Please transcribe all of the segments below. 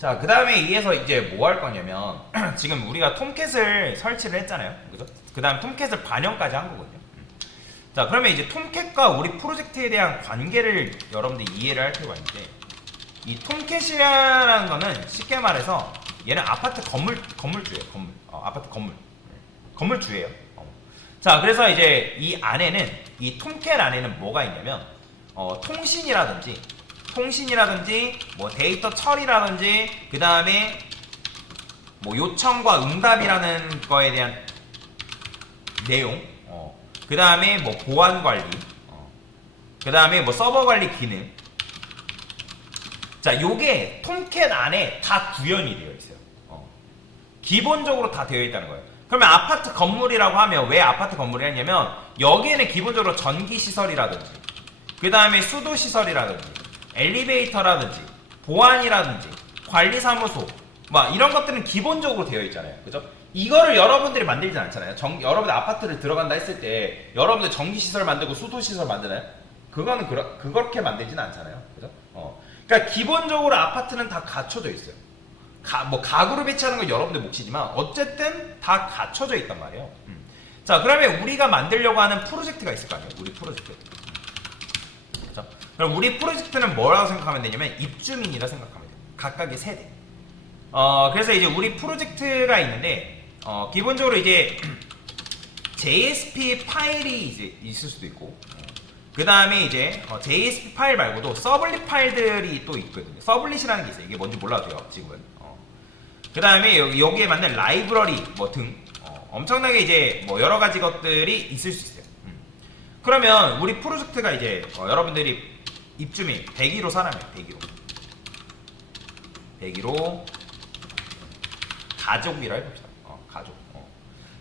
자, 그 다음에 이에서 이제 뭐 할 거냐면 지금 우리가 톰캣을 설치를 했잖아요. 그죠? 그 다음 톰캣을 반영까지 한 거거든요. 자, 그러면 이제 톰캣과 우리 프로젝트에 대한 관계를 여러분들이 이해를 할 필요가 있는데, 이 톰캣이라는 거는 쉽게 말해서 얘는 아파트 건물주예요. 아파트 건물주예요. 자, 그래서 이제 이 안에는, 이 톰캣 안에는 뭐가 있냐면 통신이라든지 뭐 데이터 처리라든지, 그 다음에 뭐 요청과 응답이라는 거에 대한 내용, 그 다음에 뭐 보안 관리, 그 다음에 뭐 서버 관리 기능. 자, 요게 톰캣 안에 다 구현이 되어 있어요. 기본적으로 다 되어 있다는 거예요. 그러면 아파트 건물이라고 하면 왜 아파트 건물이 했냐면, 여기에는 기본적으로 전기 시설이라든지, 그 다음에 수도 시설이라든지, 엘리베이터라든지, 보안이라든지, 관리사무소, 막 이런 것들은 기본적으로 되어 있잖아요. 그죠? 이거를 여러분들이 만들진 않잖아요. 여러분들 아파트를 들어간다 했을 때 여러분들 전기시설 만들고 수도시설 만드나요? 그거는 그렇게 만들진 않잖아요. 그죠? 그러니까 기본적으로 아파트는 다 갖춰져 있어요. 뭐 가구를 배치하는 건 여러분들 몫이지만 어쨌든 다 갖춰져 있단 말이에요. 자, 그러면 우리가 만들려고 하는 프로젝트가 있을 거 아니에요. 우리 프로젝트. 그렇죠? 그럼 우리 프로젝트는 뭐라고 생각하면 되냐면 입주민이라 생각하면 돼요. 각각의 세대. 그래서 이제 우리 프로젝트가 있는데, 기본적으로 이제 JSP 파일이 이제 있을 수도 있고, 그 다음에 이제 JSP 파일 말고도 서블릿 파일들이 또 있거든요. 서블릿이라는 게 있어요. 이게 뭔지 몰라도 돼요, 지금은. 그 다음에 여기에 맞는 라이브러리 뭐 등 엄청나게 이제 뭐 여러 가지 것들이 있을 수 있어요. 그러면 우리 프로젝트가 이제 여러분들이 입주민 101호 사람이에요. 101호 가족이라 해봅시다. 가족.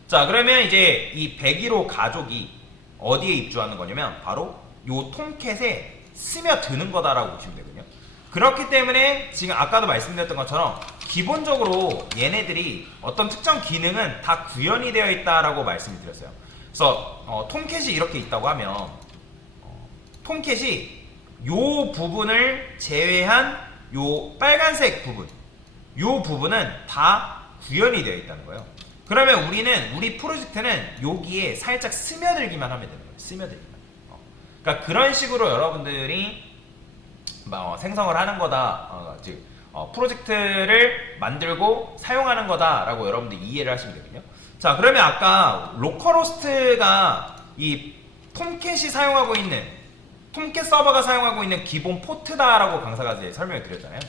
자, 그러면 이제 이 101호 가족이 어디에 입주하는 거냐면 바로 요 톰캣에 스며드는 거다라고 보시면 되거든요. 그렇기 때문에 지금 아까도 말씀드렸던 것처럼 기본적으로 얘네들이 어떤 특정 기능은 다 구현이 되어 있다라고 말씀을 드렸어요. 그래서 톰캣이 이렇게 있다고 하면 톰캣이 요 부분을 제외한 요 빨간색 부분, 요 부분은 다 구현이 되어 있다는 거예요. 그러면 우리 프로젝트는 여기에 살짝 스며들기만 하면 되는 거예요. 스며들기만. 그러니까 그런 식으로 여러분들이 생성을 하는 거다. 즉 프로젝트를 만들고 사용하는 거다라고 여러분들이 이해를 하시면 되거든요. 자, 그러면 아까 로컬호스트가 이 톰캣이 사용하고 있는, 톰캣 서버가 사용하고 있는 기본 포트다라고 강사가 이제 설명을 드렸잖아요.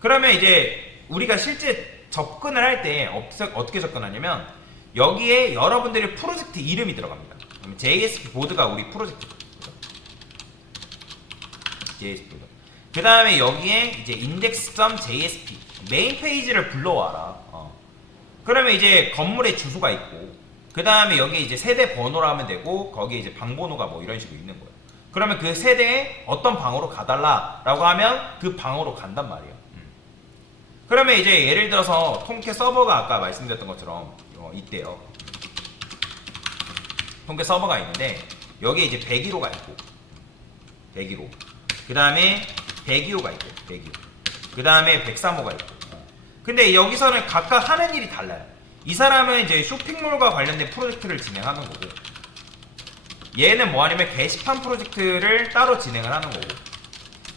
그러면 이제 우리가 실제 접근을 할 때 어떻게 접근하냐면, 여기에 여러분들의 프로젝트 이름이 들어갑니다. 그러면 JSP 보드가 우리 프로젝트. JSP 보드. 그 다음에 여기에 이제 index.jsp 메인 페이지를 불러와라. 그러면 이제 건물의 주소가 있고, 그 다음에 여기 이제 세대 번호라 하면 되고, 거기에 이제 방 번호가 뭐 이런 식으로 있는 거예요. 그러면 그 세대에 어떤 방으로 가달라라고 하면 그 방으로 간단 말이에요. 그러면 이제 예를 들어서 톰캣 서버가 아까 말씀드렸던 것처럼 있대요. 톰캣 서버가 있는데 여기에 이제 101호가 있고, 101호. 그 다음에 102호가 있고, 102호. 그 다음에 103호가 있고. 근데 여기서는 각각 하는 일이 달라요. 이 사람은 이제 쇼핑몰과 관련된 프로젝트를 진행하는 거고, 얘는 뭐 하냐면 게시판 프로젝트를 따로 진행을 하는 거고,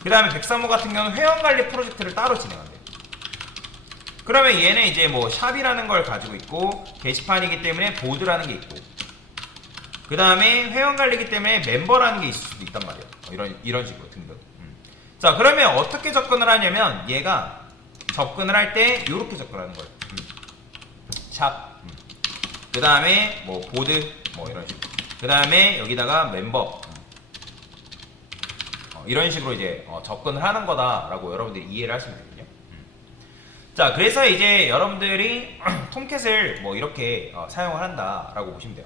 그 다음에 103호 같은 경우는 회원관리 프로젝트를 따로 진행한대요. 그러면 얘는 이제 뭐 샵이라는 걸 가지고 있고, 게시판이기 때문에 보드라는 게 있고, 그 다음에 회원관리이기 때문에 멤버라는 게 있을 수도 있단 말이에요. 이런 식으로 등등. 자, 그러면 어떻게 접근을 하냐면, 얘가 접근을 할 때 이렇게 접근하는 거예요. 샵. 그 다음에 뭐 보드 뭐 이런 식으로. 그 다음에 여기다가 멤버. 이런 식으로 이제 접근을 하는 거다라고 여러분들이 이해를 하시면 되거든요. 자, 그래서 이제 여러분들이 톰캣을 뭐 이렇게 사용을 한다라고 보시면 돼요.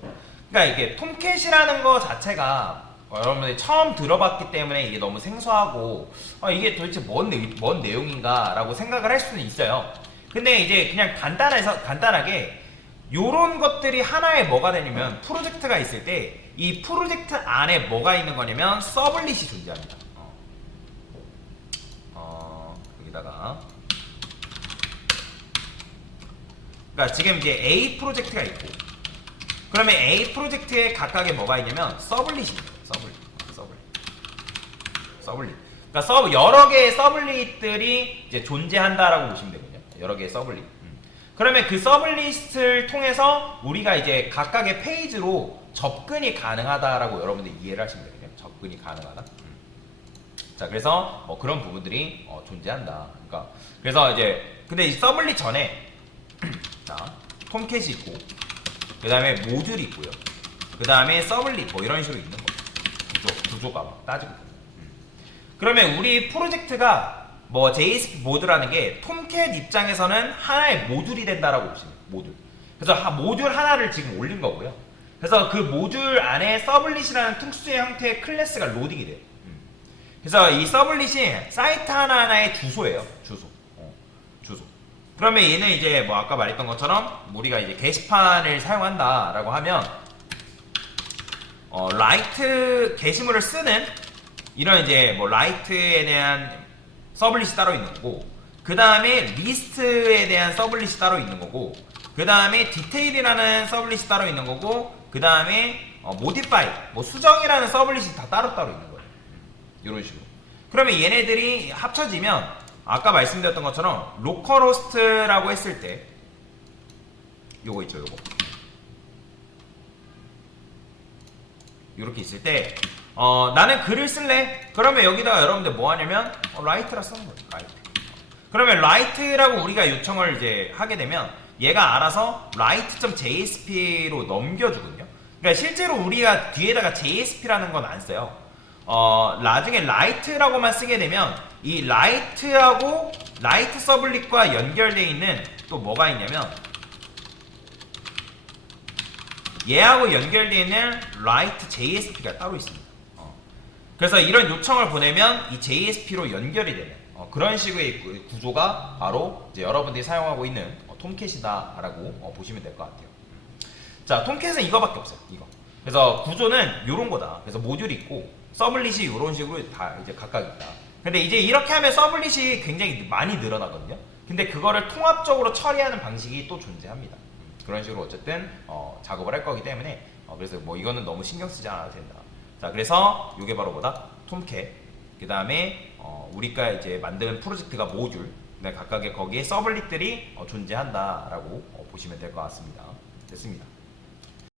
그러니까 이게 톰캣이라는 거 자체가 여러분들이 처음 들어봤기 때문에 이게 너무 생소하고 이게 도대체 뭔 내용인가 라고 생각을 할 수는 있어요. 근데 이제 그냥 간단하게 요런 것들이 하나에 뭐가 되냐면, 프로젝트가 있을 때 이 프로젝트 안에 뭐가 있는 거냐면 서블릿이 존재합니다. 여기다가 그러니까 지금 이제 A 프로젝트가 있고, 그러면 A 프로젝트에 각각에 뭐가 있냐면 서블릿이 있는 거예요. 서블릿. 그러니까 여러 개의 서블릿들이 이제 존재한다라고 보시면 되거든요. 여러 개의 서블릿. 그러면 그 서블릿을 통해서 우리가 이제 각각의 페이지로 접근이 가능하다라고 여러분들 이해를 하시면 되거든요. 접근이 가능하다. 자, 그래서 뭐 그런 부분들이 존재한다. 그러니까 그래서 이제 근데 이 서블릿 전에 자, 톰캣이 있고, 그 다음에 모듈이 있고요. 그 다음에 서블릿 뭐 이런 식으로 있는 거예요. 구조가 막 따지고 보면. 그러면 우리 프로젝트가 뭐 JSP 모듈라는 게 톰캣 입장에서는 하나의 모듈이 된다라고 보시면 돼요. 모듈. 그래서 모듈 하나를 지금 올린 거고요. 그래서 그 모듈 안에 서블릿이라는 특수의 형태의 클래스가 로딩이 돼요. 그래서 이 서블릿이 사이트 하나하나의 주소예요. 주소. 그러면 얘는 이제 뭐 아까 말했던 것처럼 우리가 이제 게시판을 사용한다라고 하면 라이트 게시물을 쓰는 이런 이제 뭐 라이트에 대한 서블릿이 따로 있는 거고, 그 다음에 리스트에 대한 서블릿이 따로 있는 거고, 그 다음에 디테일이라는 서블릿이 따로 있는 거고, 그 다음에 모디파이 뭐 수정이라는 서블릿이 다 따로따로 있는 거예요. 이런 식으로. 그러면 얘네들이 합쳐지면 아까 말씀드렸던 것처럼 로컬호스트라고 했을 때 요거 있죠, 요거. 요렇게 있을 때 나는 글을 쓸래. 그러면 여기다가 여러분들 뭐 하냐면 라이트라 쓰는 거예요. 라이트. 그러면 라이트라고 우리가 요청을 이제 하게 되면 얘가 알아서 write.jsp로 넘겨주거든요. 그러니까 실제로 우리가 뒤에다가 JSP라는 건 안 써요. 나중에 write라고만 쓰게 되면 이 write하고 write 서블릿과 연결되어 있는 또 뭐가 있냐면 얘하고 연결되어 있는 write JSP가 따로 있습니다. 그래서 이런 요청을 보내면 이 JSP로 연결이 되는 그런 식의 구조가 바로 이제 여러분들이 사용하고 있는 톰캣이다라고 보시면 될 것 같아요. 자, 톰캣은 이거밖에 없어요. 이거. 그래서 구조는 이런 거다. 그래서 모듈이 있고 서블릿이 이런 식으로 다 이제 각각 있다. 근데 이제 이렇게 하면 서블릿이 굉장히 많이 늘어나거든요. 근데 그거를 통합적으로 처리하는 방식이 또 존재합니다. 그런 식으로 어쨌든 작업을 할 거기 때문에 그래서 뭐 이거는 너무 신경 쓰지 않아도 된다. 자, 그래서 이게 바로 뭐다? 톰캣. 그 다음에 우리가 이제 만든 프로젝트가 모듈. 각각의 거기에 서블릿들이 존재한다라고 보시면 될 것 같습니다. 됐습니다.